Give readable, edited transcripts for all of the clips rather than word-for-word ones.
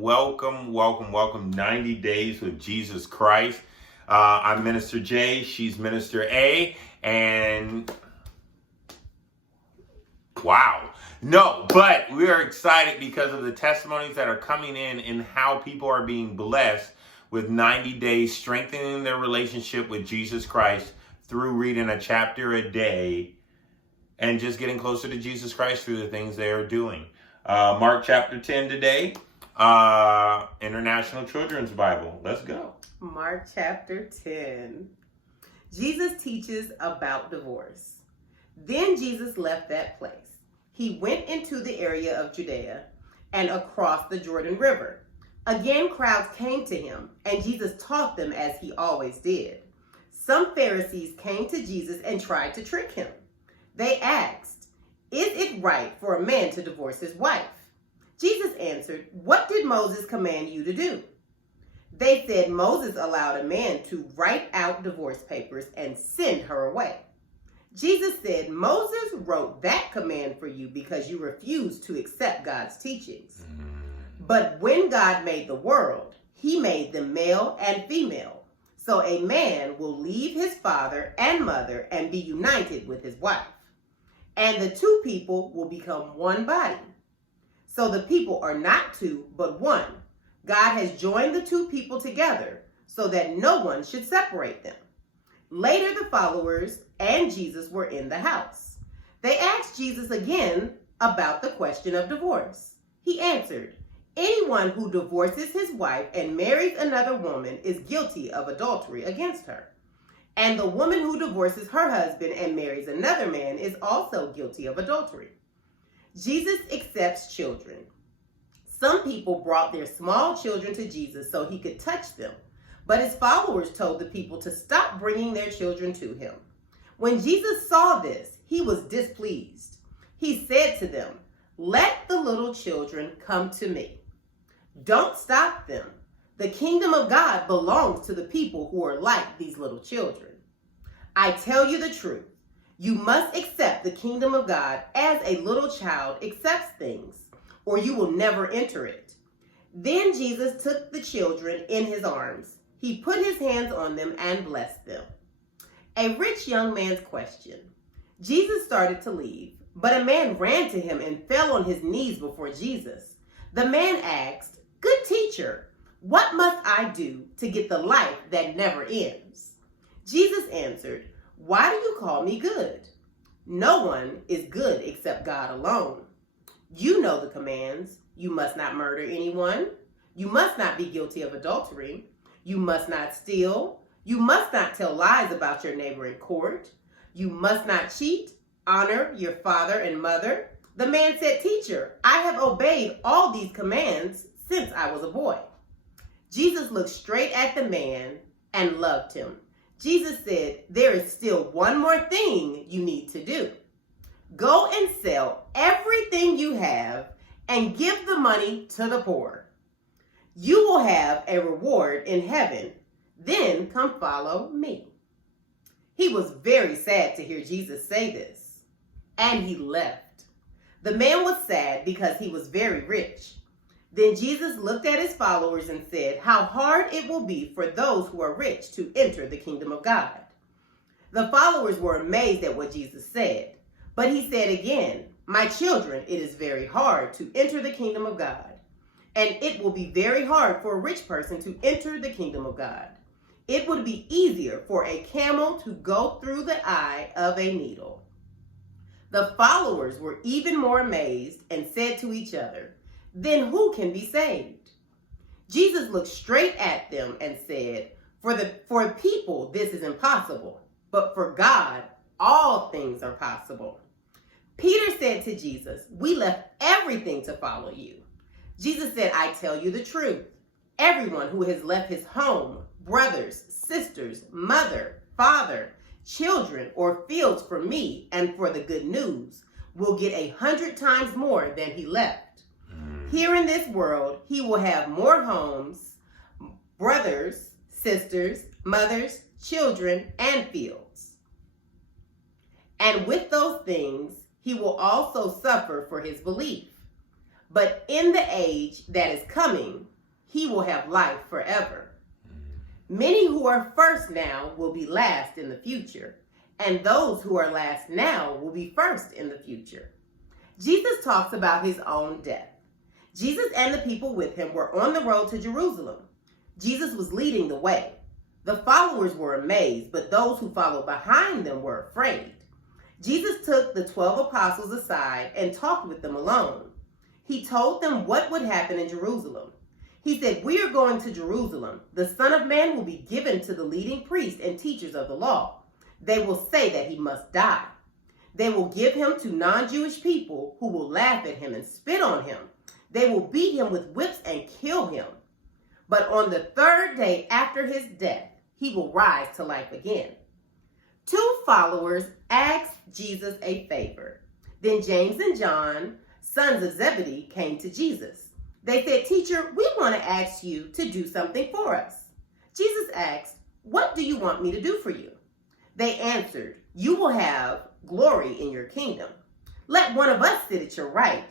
welcome. 90 Days with Jesus Christ. I'm Minister J, she's Minister A, and wow. No, but we are excited because of the testimonies that are coming in and how people are being blessed with 90 days, strengthening their relationship with Jesus Christ through reading a chapter a day and just getting closer to Jesus Christ through the things they are doing. Mark chapter 10 today, International Children's Bible. Let's go. Mark chapter 10. Jesus teaches about divorce. Then Jesus left that place. He went into the area of Judea and across the Jordan River. Again, crowds came to him, and Jesus taught them as he always did. Some Pharisees came to Jesus and tried to trick him. They asked, "Is it right for a man to divorce his wife?" Jesus answered, "What did Moses command you to do?" They said, "Moses allowed a man to write out divorce papers and send her away." Jesus said, "Moses wrote that command for you because you refused to accept God's teachings. But when God made the world, he made them male and female. So a man will leave his father and mother and be united with his wife. And the two people will become one body. So the people are not two, but one. God has joined the two people together so that no one should separate them." Later, the followers and Jesus were in the house. They asked Jesus again about the question of divorce. He answered, "Anyone who divorces his wife and marries another woman is guilty of adultery against her. And the woman who divorces her husband and marries another man is also guilty of adultery." Jesus accepts children. Some people brought their small children to Jesus so he could touch them, but his followers told the people to stop bringing their children to him. When Jesus saw this, he was displeased. He said to them, "Let the little children come to me. Don't stop them. The kingdom of God belongs to the people who are like these little children. I tell you the truth. You must accept the kingdom of God as a little child accepts things, or you will never enter it." Then Jesus took the children in his arms. He put his hands on them and blessed them. A rich young man's question. Jesus started to leave, but a man ran to him and fell on his knees before Jesus. The man asked, "Good teacher, what must I do to get the life that never ends?" Jesus answered, "Why do you call me good? No one is good except God alone. You know the commands. You must not murder anyone. You must not be guilty of adultery. You must not steal. You must not tell lies about your neighbor in court. You must not cheat. Honor your father and mother." The man said, "Teacher, I have obeyed all these commands since I was a boy." Jesus looked straight at the man and loved him. Jesus said, "There is still one more thing you need to do. Go and sell everything you have and give the money to the poor. You will have a reward in heaven. Then come follow me." He was very sad to hear Jesus say this, and he left. The man was sad because he was very rich. Then Jesus looked at his followers and said, "How hard it will be for those who are rich to enter the kingdom of God." The followers were amazed at what Jesus said, but he said again, "My children, it is very hard to enter the kingdom of God, and it will be very hard for a rich person to enter the kingdom of God. It would be easier for a camel to go through the eye of a needle." The followers were even more amazed and said to each other, "Then who can be saved?" Jesus looked straight at them and said, For people this is impossible, but for God all things are possible." Peter said to Jesus, "We left everything to follow you." Jesus said, "I tell you the truth. Everyone who has left his home, brothers, sisters, mother, father, children, or fields for me and for the good news will get 100 times more than he left. Here in this world, he will have more homes, brothers, sisters, mothers, children, and fields. And with those things, he will also suffer for his belief. But in the age that is coming, he will have life forever. Many who are first now will be last in the future, and those who are last now will be first in the future. Jesus talks about his own death. Jesus and the people with him were on the road to Jerusalem. Jesus was leading the way. The followers were amazed, but those who followed behind them were afraid. Jesus took the 12 apostles aside and talked with them alone. He told them what would happen in Jerusalem. He said, "We are going to Jerusalem. The Son of Man will be given to the leading priests and teachers of the law. They will say that he must die. They will give him to non-Jewish people who will laugh at him and spit on him. They will beat him with whips and kill him. But on the third day after his death, he will rise to life again." Two followers asked Jesus a favor. Then James and John, sons of Zebedee, came to Jesus. They said, "Teacher, we want to ask you to do something for us." Jesus asked, "What do you want me to do for you?" They answered, "You will have glory in your kingdom. Let one of us sit at your right,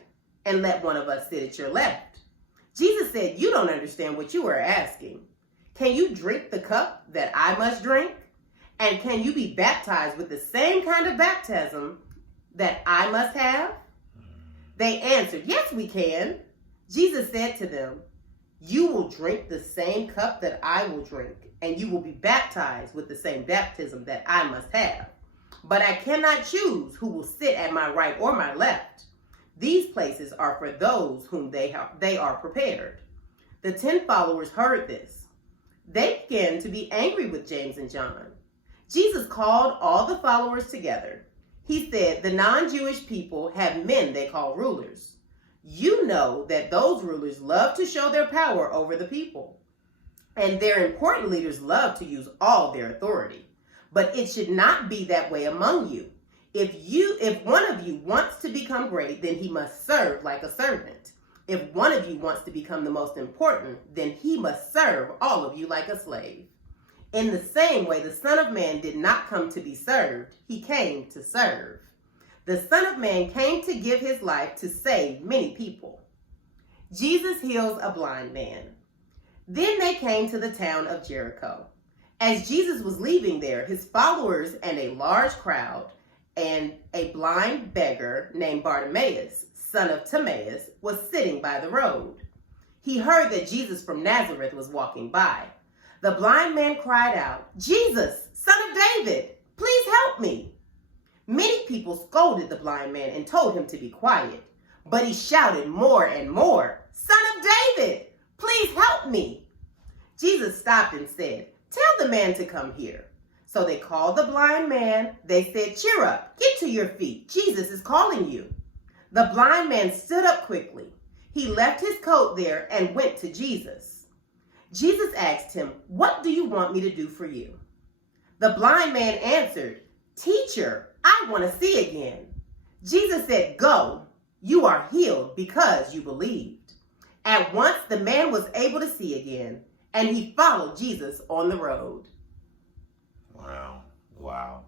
and let one of us sit at your left." Jesus said, "You don't understand what you are asking. Can you drink the cup that I must drink? And can you be baptized with the same kind of baptism that I must have?" They answered, "Yes, we can." Jesus said to them, "You will drink the same cup that I will drink, and you will be baptized with the same baptism that I must have. But I cannot choose who will sit at my right or my left. These places are for those whom they are prepared." The 10 followers heard this. They began to be angry with James and John. Jesus called all the followers together. He said, "The non-Jewish people have men they call rulers. You know that those rulers love to show their power over the people, and their important leaders love to use all their authority. But it should not be that way among you. If one of you wants to become great, then he must serve like a servant. If one of you wants to become the most important, then he must serve all of you like a slave. In the same way, the Son of Man did not come to be served. He came to serve. The Son of Man came to give his life to save many people." Jesus heals a blind man. Then they came to the town of Jericho. As Jesus was leaving there, his followers and a large crowd and a blind beggar named Bartimaeus, son of Timaeus, was sitting by the road. He heard that Jesus from Nazareth was walking by. The blind man cried out, "Jesus, Son of David, please help me." Many people scolded the blind man and told him to be quiet, but he shouted more and more, "Son of David, please help me." Jesus stopped and said, "Tell the man to come here." So they called the blind man. They said, "Cheer up, get to your feet. Jesus is calling you." The blind man stood up quickly. He left his coat there and went to Jesus. Jesus asked him, "What do you want me to do for you?" The blind man answered, "Teacher, I want to see again." Jesus said, "Go, you are healed because you believed." At once the man was able to see again, and he followed Jesus on the road. Wow.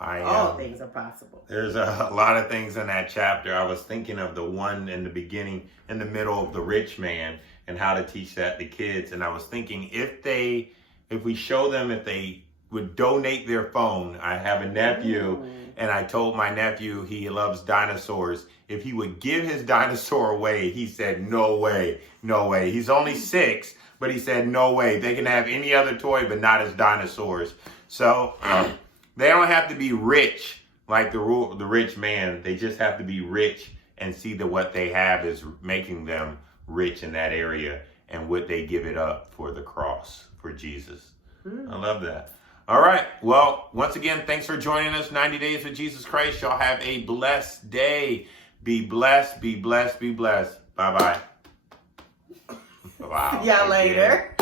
All things are possible. There's a lot of things in that chapter. I was thinking of the one in the beginning, in the middle of the rich man, and how to teach that to kids. And I was thinking, if we show them, if they would donate their phone. I have a nephew, and I told my nephew he loves dinosaurs. If he would give his dinosaur away, he said, "No way, no way." He's only 6, but he said, "No way. They can have any other toy, but not his dinosaurs." So they don't have to be rich like the rich man. They just have to be rich and see that what they have is making them rich in that area, and would they give it up for the cross, for Jesus. I love that. All right. Well, once again, thanks for joining us. 90 Days with Jesus Christ. Y'all have a blessed day. Be blessed, be blessed, be blessed. Bye-bye. Wow. See y'all later.